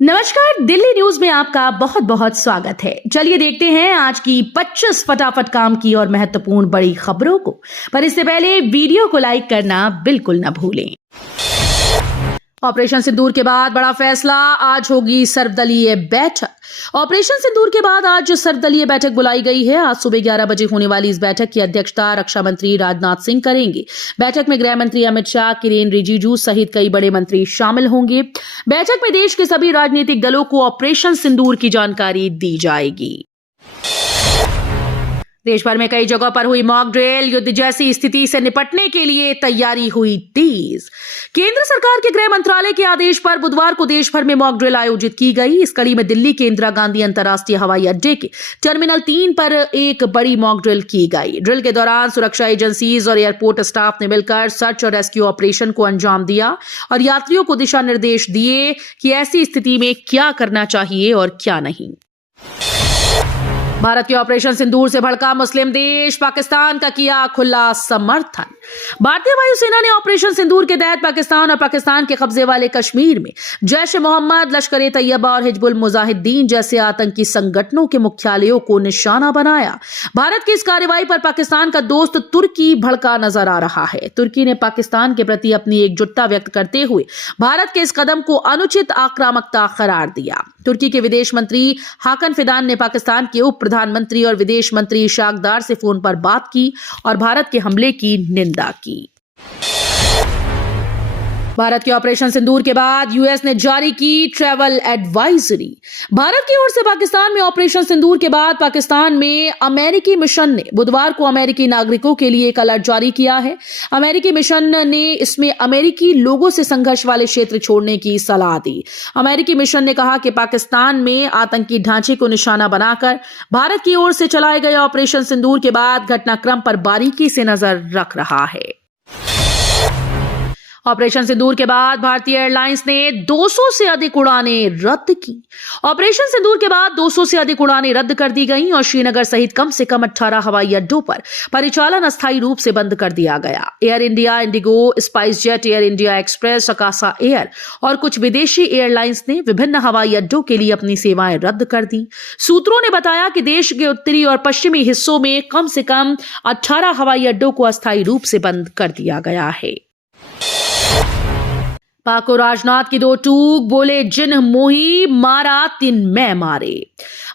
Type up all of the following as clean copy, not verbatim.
नमस्कार, दिल्ली न्यूज में आपका बहुत बहुत स्वागत है। चलिए देखते हैं आज की 25 फटाफट काम की और महत्वपूर्ण बड़ी खबरों को। पर इससे पहले वीडियो को लाइक करना बिल्कुल न भूलें। ऑपरेशन सिंदूर के बाद बड़ा फैसला, आज होगी सर्वदलीय बैठक। ऑपरेशन सिंदूर के बाद आज सर्वदलीय बैठक बुलाई गई है। आज सुबह 11 बजे होने वाली इस बैठक की अध्यक्षता रक्षा मंत्री राजनाथ सिंह करेंगे। बैठक में गृह मंत्री अमित शाह, किरेन रिजिजू सहित कई बड़े मंत्री शामिल होंगे। बैठक में देश के सभी राजनीतिक दलों को ऑपरेशन सिंदूर की जानकारी दी जाएगी। देश भर में कई जगहों पर हुई मॉक ड्रिल, युद्ध जैसी स्थिति से निपटने के लिए तैयारी हुई तेज। केंद्र सरकार के गृह मंत्रालय के आदेश पर बुधवार को देश भर में मॉक ड्रिल आयोजित की गई। इस कड़ी में दिल्ली के इंदिरा गांधी अंतर्राष्ट्रीय हवाई अड्डे के टर्मिनल 3 पर एक बड़ी मॉक ड्रिल की गई। ड्रिल के दौरान सुरक्षा एजेंसीज और एयरपोर्ट स्टाफ ने मिलकर सर्च और रेस्क्यू ऑपरेशन को अंजाम दिया और यात्रियों को दिशा निर्देश दिए कि ऐसी स्थिति में क्या करना चाहिए और क्या नहीं। भारत के ऑपरेशन सिंदूर से भड़का मुस्लिम देश, पाकिस्तान का किया खुला समर्थन। भारतीय वायुसेना ने ऑपरेशन सिंदूर के तहत पाकिस्तान और पाकिस्तान के कब्जे वाले कश्मीर में जैश-ए-मोहम्मद, लश्कर-ए-तैयबा और हिजबुल मुजाहिदीन जैसे आतंकी संगठनों के मुख्यालयों को निशाना बनाया। भारत की इस कार्रवाई पर पाकिस्तान का दोस्त तुर्की भड़का नजर आ रहा है। तुर्की ने पाकिस्तान के प्रति अपनी एकजुटता व्यक्त करते हुए भारत के इस कदम को अनुचित आक्रामकता करार दिया। तुर्की के विदेश मंत्री हाकन फिदान ने पाकिस्तान के उप प्रधानमंत्री और विदेश मंत्री इशाक डार से फोन पर बात की और भारत के हमले की निंदा की। भारत के ऑपरेशन सिंदूर के बाद यूएस ने जारी की ट्रैवल एडवाइजरी। भारत की ओर से पाकिस्तान में ऑपरेशन सिंदूर के बाद पाकिस्तान में अमेरिकी मिशन ने बुधवार को अमेरिकी नागरिकों के लिए एक अलर्ट जारी किया है। अमेरिकी मिशन ने इसमें अमेरिकी लोगों से संघर्ष वाले क्षेत्र छोड़ने की सलाह दी। अमेरिकी मिशन ने कहा कि पाकिस्तान में आतंकी ढांचे को निशाना बनाकर भारत की ओर से चलाए गए ऑपरेशन सिंदूर के बाद घटनाक्रम पर बारीकी से नजर रख रहा है। ऑपरेशन सिंदूर के बाद भारतीय एयरलाइंस ने 200 से अधिक उड़ानें रद्द की। ऑपरेशन सिंदूर के बाद 200 से अधिक उड़ानें रद्द कर दी गईं और श्रीनगर सहित कम से कम 18 हवाई अड्डों पर परिचालन अस्थायी रूप से बंद कर दिया गया। Air India, Indigo, spice jet, air India express, Akasa air और कुछ विदेशी एयरलाइंस ने विभिन्न हवाई अड्डों के लिए अपनी सेवाएं रद्द कर दी। सूत्रों ने बताया कि देश के उत्तरी और पश्चिमी हिस्सों में कम से कम 18 हवाई अड्डों को अस्थायी रूप से बंद कर दिया गया है। पाक को राजनाथ की 2 टूक, बोले जिन मोही मारा तिन मैं मारे।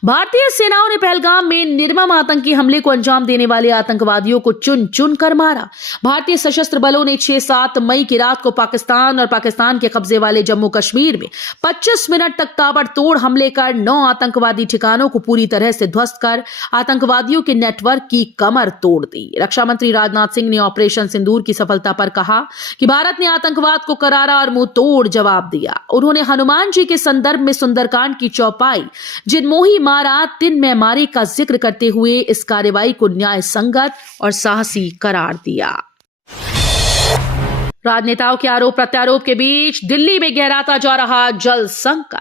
भारतीय सेनाओं ने पहलगाम में निर्मम आतंकी हमले को अंजाम देने वाले आतंकवादियों को चुन चुन कर मारा। भारतीय सशस्त्र बलों ने 6-7 मई की रात को पाकिस्तान और पाकिस्तान के कब्जे वाले जम्मू कश्मीर में 25 मिनट तक ताबड़तोड़ हमले कर 9 आतंकवादी ठिकानों को पूरी तरह से ध्वस्त कर आतंकवादियों के नेटवर्क की कमर तोड़ दी। रक्षा मंत्री राजनाथ सिंह ने ऑपरेशन सिंदूर की सफलता पर कहा कि भारत ने आतंकवाद को करारा और मुंह तोड़ जवाब दिया। उन्होंने हनुमान जी के संदर्भ में सुंदरकांड की चौपाई जिन मोही मारा तिन मैं मारे का जिक्र करते हुए इस कार्रवाई को न्याय संगत और साहसी करार दिया। राजनेताओं के आरोप प्रत्यारोप के बीच दिल्ली में गहराता जा रहा जल संकट।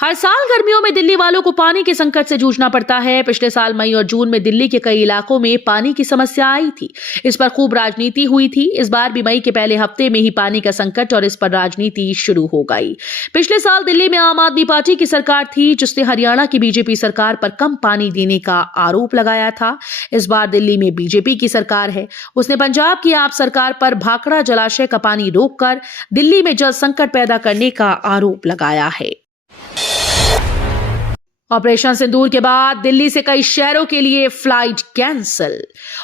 हर साल गर्मियों में दिल्ली वालों को पानी के संकट से जूझना पड़ता है। पिछले साल मई और जून में दिल्ली के कई इलाकों में पानी की समस्या आई थी। इस पर खूब राजनीति हुई थी। इस बार भी मई के पहले हफ्ते में ही पानी का संकट और इस पर राजनीति शुरू हो गई। पिछले साल दिल्ली में आम आदमी पार्टी की सरकार थी जिसने हरियाणा की बीजेपी सरकार पर कम पानी देने का आरोप लगाया था। इस बार दिल्ली में बीजेपी की सरकार है। उसने पंजाब की आप सरकार पर भाखड़ा जलाशय का पानी रोककर दिल्ली में जल संकट पैदा करने का आरोप लगाया है। ऑपरेशन सिंदूर के बाद दिल्ली से कई शहरों के लिए फ्लाइट कैंसिल।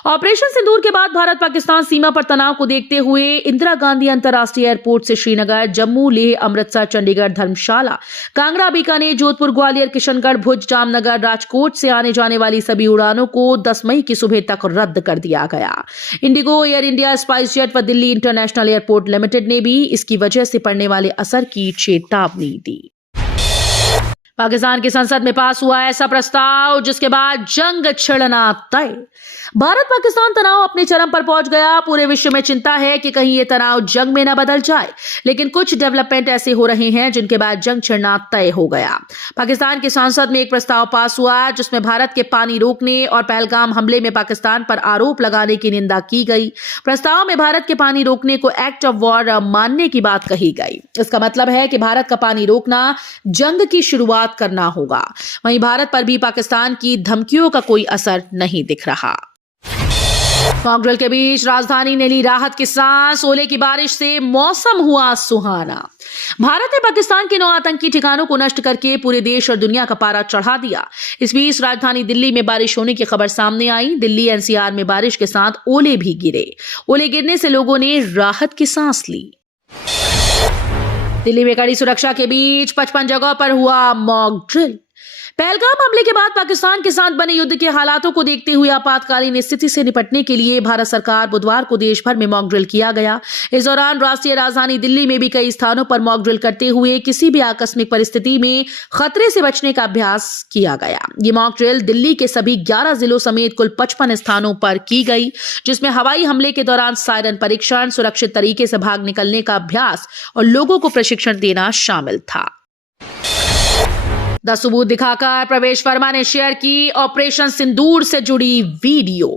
ऑपरेशन सिंदूर के बाद भारत पाकिस्तान सीमा पर तनाव को देखते हुए इंदिरा गांधी अंतर्राष्ट्रीय एयरपोर्ट से श्रीनगर, जम्मू, लेह, अमृतसर, चंडीगढ़, धर्मशाला, कांगड़ा, बीकानेर, जोधपुर, ग्वालियर, किशनगढ़, भुज, जामनगर, राजकोट से आने जाने वाली सभी उड़ानों को 10 मई की सुबह तक रद्द कर दिया गया। Indigo, air India, spice jet व दिल्ली इंटरनेशनल एयरपोर्ट लिमिटेड ने भी इसकी वजह से पड़ने वाले असर की चेतावनी दी। पाकिस्तान की संसद में पास हुआ ऐसा प्रस्ताव जिसके बाद जंग छिड़ना तय। भारत पाकिस्तान तनाव अपने चरम पर पहुंच गया। पूरे विश्व में चिंता है कि कहीं ये तनाव जंग में न बदल जाए, लेकिन कुछ डेवलपमेंट ऐसे हो रहे हैं जिनके बाद जंग छिड़ना तय हो गया। पाकिस्तान की संसद में एक प्रस्ताव पास हुआ जिसमें भारत के पानी रोकने और पहलगाम हमले में पाकिस्तान पर आरोप लगाने की निंदा की गई। प्रस्ताव में भारत के पानी रोकने को एक्ट ऑफ वॉर मानने की बात कही गई। इसका मतलब है कि भारत का पानी रोकना जंग की शुरुआत करना होगा। वहीं भारत पर भी पाकिस्तान की धमकियों का कोई असर नहीं दिख रहा। मॉकड्रिल के बीच राजधानी ने ली राहत की सांस। ओले की बारिश से मौसम हुआ सुहाना। भारत ने पाकिस्तान के 9 आतंकी ठिकानों को नष्ट करके पूरे देश और दुनिया का पारा चढ़ा दिया। इस बीच राजधानी दिल्ली में बारिश होने की खबर सामने आई। दिल्ली एनसीआर में बारिश के साथ ओले भी गिरे। ओले गिरने से लोगों ने राहत की सांस ली। दिल्ली में कड़ी सुरक्षा के बीच 55 जगहों पर हुआ मॉक ड्रिल। पहलगाम हमले के बाद पाकिस्तान के साथ बने युद्ध के हालातों को देखते हुए आपातकालीन स्थिति से निपटने के लिए भारत सरकार बुधवार को देश भर में मॉक ड्रिल किया गया। इस दौरान राष्ट्रीय राजधानी दिल्ली में भी कई स्थानों पर मॉक ड्रिल करते हुए किसी भी आकस्मिक परिस्थिति में खतरे से बचने का अभ्यास किया गया। ये मॉक ड्रिल दिल्ली के सभी 11 जिलों समेत कुल 55 स्थानों पर की गई, जिसमें हवाई हमले के दौरान सायरन परीक्षण, सुरक्षित तरीके से भाग निकलने का अभ्यास और लोगों को प्रशिक्षण देना शामिल था। 10 सबूत दिखाकर प्रवेश वर्मा ने शेयर की ऑपरेशन सिंदूर से जुड़ी वीडियो।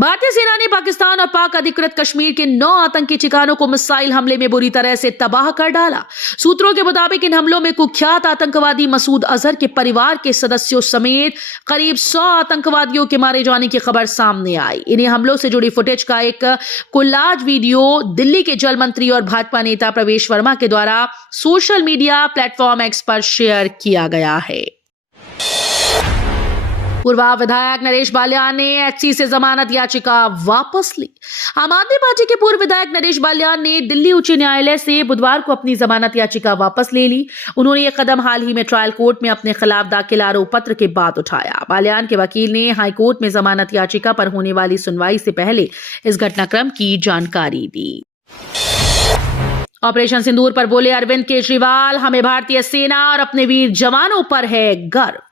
भारतीय सेना ने पाकिस्तान और पाक अधिकृत कश्मीर के 9 आतंकी ठिकानों को मिसाइल हमले में बुरी तरह से तबाह कर डाला। सूत्रों के मुताबिक इन हमलों में कुख्यात आतंकवादी मसूद अजहर के परिवार के सदस्यों समेत करीब 100 आतंकवादियों के मारे जाने की खबर सामने आई। इन्हीं हमलों से जुड़ी फुटेज का एक कोलाज वीडियो दिल्ली के जल मंत्री और भाजपा नेता प्रवेश वर्मा के द्वारा सोशल मीडिया प्लेटफॉर्म एक्स पर शेयर किया गया है। पूर्व विधायक नरेश बाल्यान ने एचसी से जमानत याचिका वापस ली। आम आदमी पार्टी के पूर्व विधायक नरेश बाल्यान ने दिल्ली उच्च न्यायालय से बुधवार को अपनी जमानत याचिका वापस ले ली। उन्होंने यह कदम हाल ही में ट्रायल कोर्ट में अपने खिलाफ दाखिल आरोप पत्र के बाद उठाया। बाल्यान के वकील ने हाईकोर्ट में जमानत याचिका पर होने वाली सुनवाई से पहले इस घटनाक्रम की जानकारी दी। ऑपरेशन सिंदूर पर बोले अरविंद केजरीवाल, हमें भारतीय सेना और अपने वीर जवानों पर है गर्व।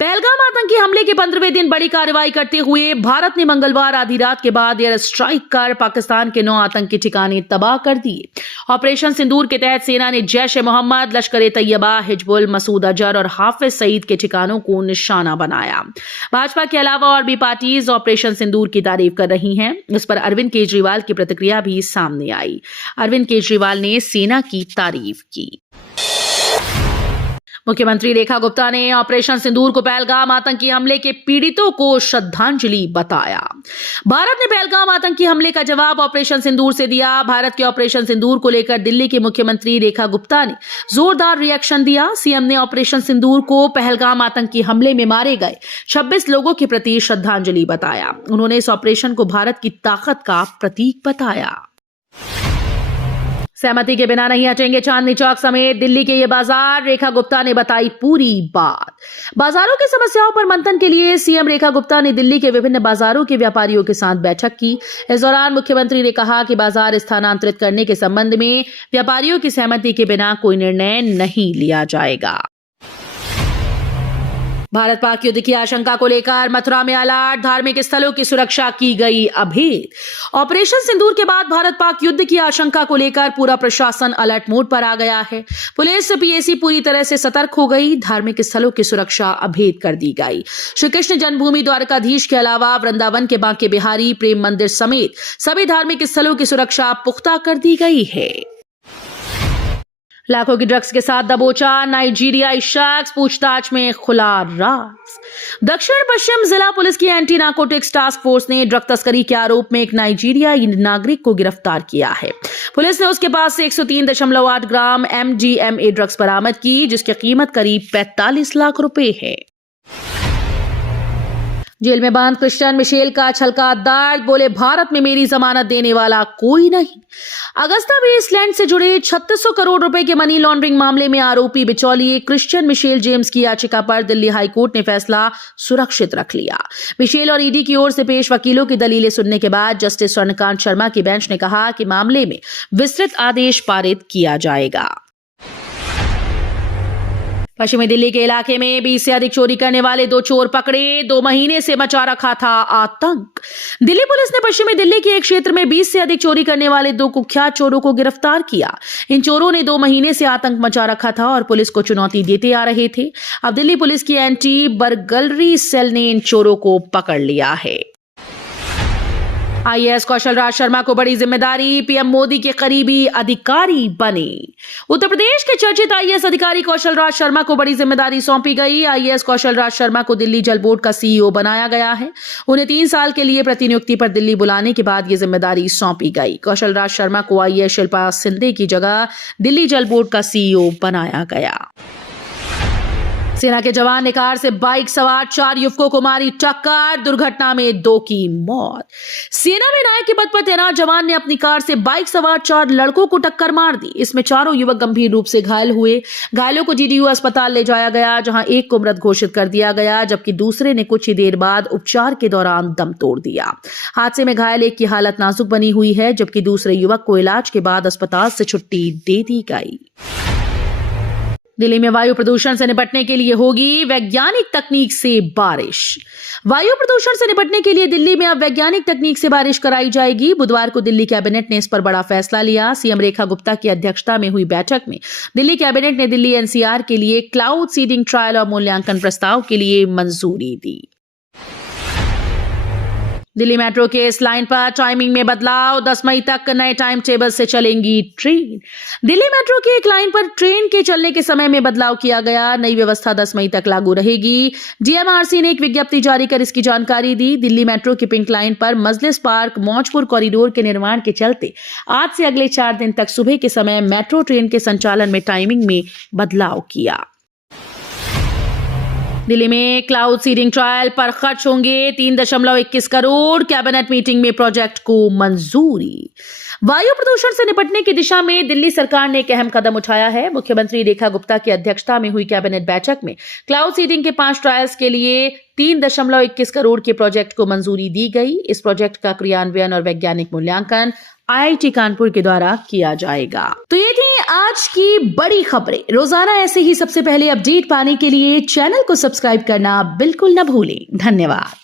पहलगाम आतंकी हमले के 15वें दिन बड़ी कार्रवाई करते हुए भारत ने मंगलवार आधी रात के बाद एयर स्ट्राइक कर पाकिस्तान के 9 आतंकी ठिकाने तबाह कर दिए। ऑपरेशन सिंदूर के तहत सेना ने जैश ए मोहम्मद, लश्कर तैयबा, हिजबुल, मसूद अजहर और हाफिज सईद के ठिकानों को निशाना बनाया। भाजपा के अलावा और भी पार्टीज ऑपरेशन सिंदूर की तारीफ कर रही हैं। इस पर अरविंद केजरीवाल की प्रतिक्रिया भी सामने आई। अरविंद केजरीवाल ने सेना की तारीफ की। मुख्यमंत्री रेखा गुप्ता ने ऑपरेशन सिंदूर को पहलगाम आतंकी हमले के पीड़ितों को श्रद्धांजलि बताया। भारत ने पहलगाम आतंकी हमले का जवाब ऑपरेशन सिंदूर से दिया। भारत के ऑपरेशन सिंदूर को लेकर दिल्ली की मुख्यमंत्री रेखा गुप्ता ने जोरदार रिएक्शन दिया। सीएम ने ऑपरेशन सिंदूर को पहलगाम आतंकी हमले में मारे गए 26 लोगों के प्रति श्रद्धांजलि बताया। उन्होंने इस ऑपरेशन को भारत की ताकत का प्रतीक बताया। सहमति के बिना नहीं हटेंगे चांदनी चौक समेत दिल्ली के ये बाजार, रेखा गुप्ता ने बताई पूरी बात। बाजारों की समस्याओं पर मंथन के लिए सीएम रेखा गुप्ता ने दिल्ली के विभिन्न बाजारों के व्यापारियों के साथ बैठक की। इस दौरान मुख्यमंत्री ने कहा कि बाजार स्थानांतरित करने के संबंध में व्यापारियों की सहमति के बिना कोई निर्णय नहीं लिया जाएगा। भारत पाक युद्ध की आशंका को लेकर मथुरा में अलर्ट, धार्मिक स्थलों की सुरक्षा की गई अभेद। ऑपरेशन सिंदूर के बाद भारत पाक युद्ध की आशंका को लेकर पूरा प्रशासन अलर्ट मोड पर आ गया है। पुलिस पीएसी पूरी तरह से सतर्क हो गई। धार्मिक स्थलों की सुरक्षा अभेद कर दी गई। श्री कृष्ण जन्मभूमि द्वारकाधीश के अलावा वृंदावन के बांके बिहारी प्रेम मंदिर समेत सभी धार्मिक स्थलों की सुरक्षा पुख्ता कर दी गई है। लाखों की ड्रग्स के साथ दबोचा नाइजीरियाई शख्स, पूछताछ में खुला राज। दक्षिण पश्चिम जिला पुलिस की एंटी नार्कोटिक्स टास्क फोर्स ने ड्रग तस्करी के आरोप में एक नाइजीरियाई नागरिक को गिरफ्तार किया है। पुलिस ने उसके पास से 103.8 ग्राम MDMA ड्रग्स बरामद की, जिसकी कीमत करीब 45 लाख रुपए है। जेल में बंद क्रिश्चियन मिशेल का छलका दर्द, बोले भारत में मेरी जमानत देने वाला कोई नहीं। अगस्ता वेस्टलैंड से जुड़े 3600 करोड़ रुपए के मनी लॉन्ड्रिंग मामले में आरोपी बिचौलिए क्रिश्चियन मिशेल जेम्स की याचिका पर दिल्ली हाईकोर्ट ने फैसला सुरक्षित रख लिया। मिशेल और ईडी की ओर से पेश वकीलों की दलीलें सुनने के बाद जस्टिस स्वर्णकांत शर्मा की बेंच ने कहा कि मामले में विस्तृत आदेश पारित किया जाएगा। पश्चिमी दिल्ली के इलाके में 20 से अधिक चोरी करने वाले 2 चोर पकड़े। 2 महीने से मचा रखा था आतंक। दिल्ली पुलिस ने पश्चिमी दिल्ली के एक क्षेत्र में 20 से अधिक चोरी करने वाले 2 कुख्यात चोरों को गिरफ्तार किया। इन चोरों ने 2 महीने से आतंक मचा रखा था और पुलिस को चुनौती देते आ रहे थे। अब दिल्ली पुलिस की एंटी बर्गलरी सेल ने इन चोरों को पकड़ लिया है। आईएएस कौशल राज शर्मा को बड़ी जिम्मेदारी, पीएम मोदी के करीबी अधिकारी बने। उत्तर प्रदेश के चर्चित आईएएस अधिकारी कौशल राज शर्मा को बड़ी जिम्मेदारी सौंपी गई। आईएएस कौशल राज शर्मा को दिल्ली जल बोर्ड का सीईओ बनाया गया है। उन्हें 3 साल के लिए प्रतिनियुक्ति पर दिल्ली बुलाने के बाद यह जिम्मेदारी सौंपी गई। कौशल राज शर्मा को आईएएस शिल्पा शिंदे की जगह दिल्ली जल बोर्ड का सीईओ बनाया गया। सेना के जवान ने कार से बाइक सवार 4 युवकों को मारी टक्कर। दुर्घटना में 2 की मौत। सेना में नायक के पद पर तैनात जवान ने अपनी कार से बाइक सवार 4 लड़कों को टक्कर मार दी। इसमें चारों युवक गंभीर रूप से घायल हुए। घायलों को जीडीयू अस्पताल ले जाया गया, जहां एक को मृत घोषित कर दिया गया, जबकि दूसरे ने कुछ ही देर बाद उपचार के दौरान दम तोड़ दिया। हादसे में घायल एक की हालत नाजुक बनी हुई है, जबकि दूसरे युवक को इलाज के बाद अस्पताल से छुट्टी दे दी गई। दिल्ली में वायु प्रदूषण से निपटने के लिए होगी वैज्ञानिक तकनीक से बारिश। वायु प्रदूषण से निपटने के लिए दिल्ली में अब वैज्ञानिक तकनीक से बारिश कराई जाएगी। बुधवार को दिल्ली कैबिनेट ने इस पर बड़ा फैसला लिया। सीएम रेखा गुप्ता की अध्यक्षता में हुई बैठक में दिल्ली कैबिनेट ने दिल्ली एनसीआर के लिए क्लाउड सीडिंग ट्रायल और मूल्यांकन प्रस्ताव के लिए मंजूरी दी। दिल्ली मेट्रो के इस लाइन पर टाइमिंग में बदलाव। 10 मई तक नए टाइम टेबल से चलेंगी ट्रेन। दिल्ली मेट्रो की एक लाइन पर ट्रेन के चलने के समय में बदलाव किया गया। नई व्यवस्था 10 मई तक लागू रहेगी। डीएमआरसी ने एक विज्ञप्ति जारी कर इसकी जानकारी दी। दिल्ली मेट्रो की पिंक लाइन पर मजलिस पार्क मौजपुर कॉरिडोर के निर्माण के चलते आज से अगले 4 दिन तक सुबह के समय मेट्रो ट्रेन के संचालन में टाइमिंग में बदलाव किया। दिल्ली में क्लाउड सीडिंग ट्रायल पर खर्च होंगे 3.21 करोड़। कैबिनेट मीटिंग में प्रोजेक्ट को मंजूरी। वायु प्रदूषण से निपटने की दिशा में दिल्ली सरकार ने एक अहम कदम उठाया है। मुख्यमंत्री रेखा गुप्ता की अध्यक्षता में हुई कैबिनेट बैठक में क्लाउड सीडिंग के 5 ट्रायल्स के लिए 3.21 करोड़ के प्रोजेक्ट को मंजूरी दी गई। इस प्रोजेक्ट का क्रियान्वयन और वैज्ञानिक मूल्यांकन आईआईटी कानपुर के द्वारा किया जाएगा। तो ये थी आज की बड़ी खबरें। रोजाना ऐसे ही सबसे पहले अपडेट पाने के लिए चैनल को सब्सक्राइब करना बिल्कुल न भूलें। धन्यवाद।